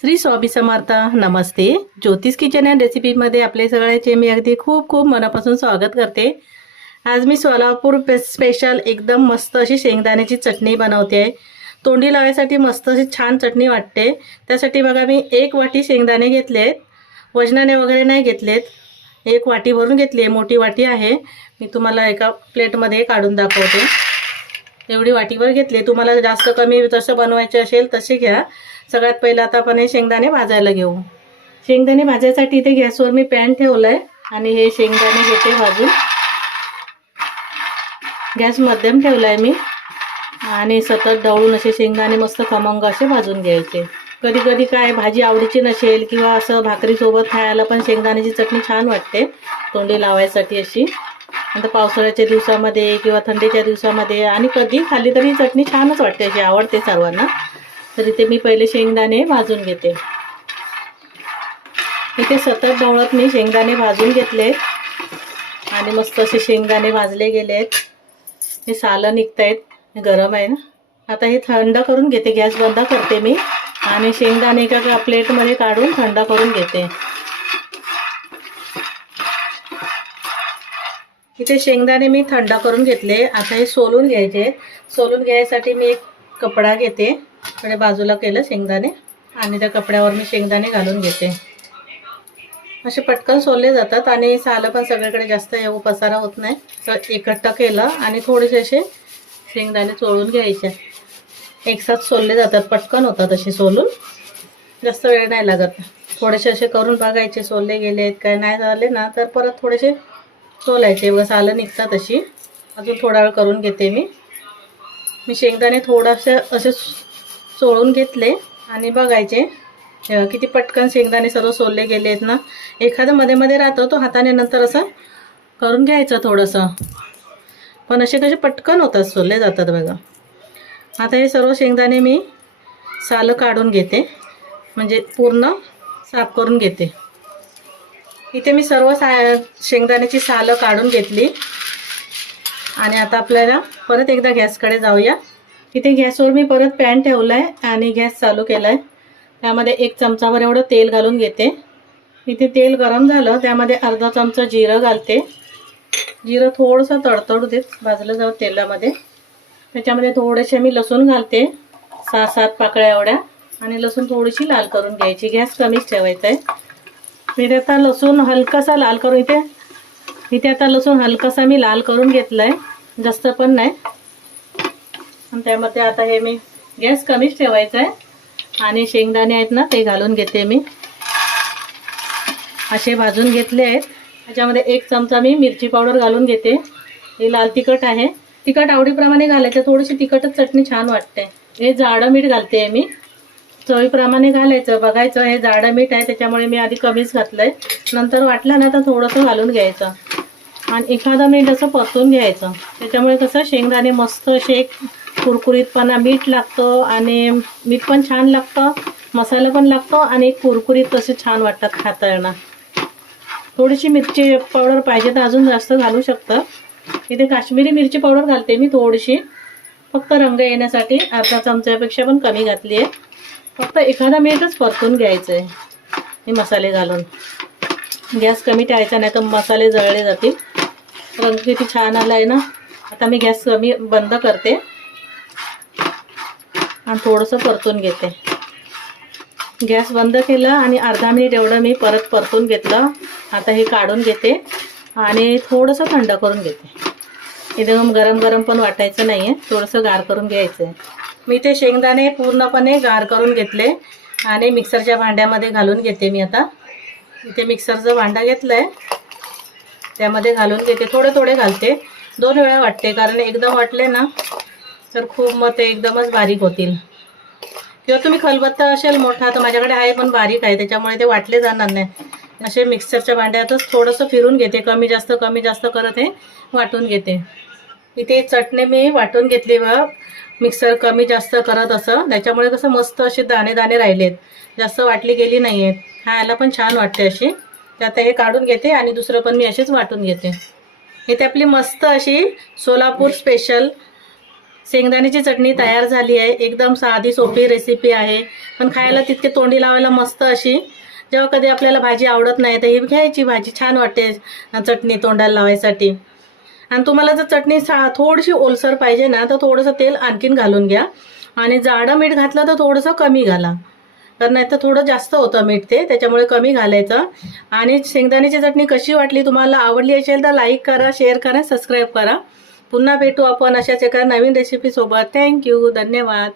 श्री स्वामी समर्थ. नमस्ते. ज्योतिष kitchen and रेसिपीमध्ये आपले सगळ्याचे मी अगदी खूप खूप मनापासून स्वागत करते. आज मी सोलापूर स्पेशल एकदम मस्त अशी शेंगदाण्याची चटणी बनवते आहे. तोंडी लावायसाठी मस्त अशी छान चटणी वाटते. त्यासाठी बघा मी 1 वाटी शेंगदाणे घेतलेत, वजनाने वगैरे नाही घेतलेत. 1 वाटी भरून घेतली आहे, मोठी वाटी आहे. मी तुम्हाला एका प्लेटमध्ये काढून दाखवते. एवढी वाटीवर घेतली. तुम्हाला जास्त कमी जसं बनवायचे असेल तसे घ्या. सगळ्यात पहिलं आता आपण हे शेंगदाणे भाजायला घेऊ. शेंगदाणे भाजायसाठी इथे गॅसवर मी पॅन ठेवलाय आणि हे शेंगदाणे घेते भाजून. गॅस मध्यम ठेवलाय मी आणि सतत ढवळून असे शेंगदाणे मस्त खमंग असे भाजून घ्यायचे. कधी कधी काय भाजी आवडीची नसेल किंवा असं भाकरीसोबत खायला पण शेंगदाण्याची चटणी छान वाटते तोंडी लावायसाठी अशी. आता पावसाळ्याच्या दिवसामध्ये किंवा थंडीच्या दिवसामध्ये आणि कधी खाल्ली तरी चटणी छानच वाटते, अशी आवडते सर्वांना. तर इथे मी पहिले शेंगदाणे भाजून घेते. इथे सतत ढवळत मी शेंगदाणे भाजून घेतले आणि मस्त असे शेंगदाणे भाजले गेलेत. हे सालं निघतायत, गरम आहे ना. आता हे थंड करून घेते. गॅस बंद करते मी आणि शेंगदाणे एका प्लेटमध्ये काढून थंड करून घेते. इथे शेंगदाणे मी थंड करून घेतले. आता हे सोलून घ्यायचे. सोलून घ्यायसाठी मी एक कपडा घेते. थोडे बाजूला केलं शेंगदाणे आणि त्या कपड्यावर मी शेंगदाणे घालून घेते. असे पटकन सोलले जातात आणि सालं पण सगळीकडे जास्त येऊ पसारा होत नाही. तर एकट्टा केलं आणि थोडेसे असे शेंगदाणे चोळून घ्यायचे. एकसाथ सोलले जातात, पटकन होतात असे सोलून, जास्त वेळ नाही लागत. थोडेसे असे करून बघायचे सोलले गेले आहेत काय. नाही झाले ना तर परत थोडेसे सोलायचे. व सालं निघतात अशी. अजून थोडा वेळ करून घेते मी शेंगदाणे थोडासे असे चोळून घेतले आणि बघायचे किती पटकन शेंगदाणे सर्व सोलले गेले आहेत ना. एखादं मध्ये मध्ये राहतं, तो हाताने नंतर असं करून घ्यायचं थोडंसं, पण असे कसे पटकन होतात, सोलले जातात बघा. आता हे सर्व शेंगदाणे मी सालं काढून घेते, म्हणजे पूर्ण साफ करून घेते. इथे मी सर्व शेंगदाण्याची सालं काढून घेतली आणि आता आपल्याला परत एकदा गॅसकडे जाऊया. इथे गॅसवर मी परत पॅन ठेवला आहे आणि गॅस चालू केला आहे. त्यामध्ये 1 चमचाभर एवढं तेल घालून घेते. इथे तेल गरम झालं, त्यामध्ये अर्धा चमचा जिरं घालते. जिरं थोडंसं तडतडू देत भाजलं जाऊ तेलामध्ये. त्याच्यामध्ये थोडेसे मी लसूण घालते, 6-7 पाकळ्या एवढ्या, आणि लसूण थोडीशी लाल करून घ्यायची. गॅस कमीच ठेवायचा आहे. मी आता लसूण हलकासा लाल करून इथे आता लसूण हलकासा मी लाल करून घेतला आहे, जास्त पण नाही. आणि त्यामध्ये आता हे मी गॅस कमीच ठेवायचा आहे आणि शेंगदाणे आहेत ना ते घालून घेते. मी असे भाजून घेतले आहेत. त्याच्यामध्ये 1 चमचा मी मिरची पावडर घालून घेते. हे लाल तिखट आहे. तिखट आवडीप्रमाणे घालायचं, थोडीशी तिखटच चटणी छान वाटते. हे जाडं मीठ घालते मी, चवीप्रमाणे घालायचं. बघायचं हे जाडं मीठ आहे त्याच्यामुळे मी आधी कमीच घातलं आहे. नंतर वाटलं ना तर थोडंसं घालून घ्यायचं आणि एखादा मीठ असं परतून घ्यायचं. त्याच्यामुळे कसं शेंगदाणे मस्त असे कुरकुरीतपणा, मीठ लागतं आणि मीठ पण छान लागतं, मसाला पण लागतो आणि कुरकुरीत असे छान वाटतात खाताना. थोडीशी मिरची पावडर पाहिजे तर अजून जास्त घालू शकतं. इथे काश्मीरी मिरची पावडर घालते मी थोडीशी, फक्त रंग येण्यासाठी. अर्धा चमच्यापेक्षा पण कमी घातली आहे. फक्त एखादा मिनिटच परतून घ्यायचं आहे हे मसाले घालून. गॅस कमी ठेवायचा नाही तर मसाले जळले जातील. रंग किती छान आला आहे ना. आता मी गॅस कमी बंद करते आणि थोडंसं परतून घेते. गॅस बंद केला आणि अर्धा मिनिट एवढं मी परत परतून घेतलं. आता हे काढून घेते आणि थोडंसं थंड करून घेते. एकदम गरम गरम पण वाटायचं नाही आहे, थोडंसं गार करून घ्यायचं आहे. मी ते शेंगदाणे पूर्णपणे गार करून घेतले आणि मिक्सरच्या भांड्यामध्ये घालून घेते. मी आता इथे मिक्सरचं भांडा घेतलं आहे, त्यामध्ये घालून घेते. थोडे थोडे घालते, 2 वेळा वाटते, कारण एकदम वाटले ना तर खूप मग ते एकदमच बारीक होतील. किंवा तुम्ही खलबत्ता असेल मोठा, तर माझ्याकडे आहे पण बारीक आहे, त्याच्यामुळे ते वाटले जाणार नाही. असे मिक्सरच्या भांड्यातच थोडंसं फिरून घेते, कमी जास्त करत हे वाटून घेते. इथे चटणी मी वाटून घेतली बघ, मिक्सर कमी जास्त करत असं. त्याच्यामुळे कसं मस्त असे दाणे दाणे राहिलेत, जास्त वाटली गेली नाही आहेत. खायला पण छान वाटते अशी. त्यात हे काढून घेते आणि दुसरं पण मी असेच वाटून घेते. इथे आपली मस्त अशी सोलापूर स्पेशल शेंगदाण्याची चटणी तयार झाली आहे. एकदम साधी सोपी रेसिपी आहे, पण खायला तितके तोंडी लावायला मस्त अशी. जेव्हा कधी आपल्याला भाजी आवडत नाही तर ही घ्यायची भाजी, छान वाटते चटणी तोंडाला लावायसाठी. आणि तुम्हाला जर चटणी थोडीशी ओलसर पाहिजे ना तर थोडंसं तेल आणखीन घालून घ्या. आणि जाडं मीठ घातलं तर थोडंसं कमी घाला, तर नाही तर थोडं जास्त होतं मीठ ते, त्याच्यामुळे कमी घालायचं. आणि शेंगदाण्याची चटणी कशी वाटली, तुम्हाला आवडली असेल तर लाईक करा, शेअर करा, सबस्क्राईब करा. पुन्हा भेटू आपण अशाच एका नवीन रेसिपीसोबत. थँक्यू, धन्यवाद.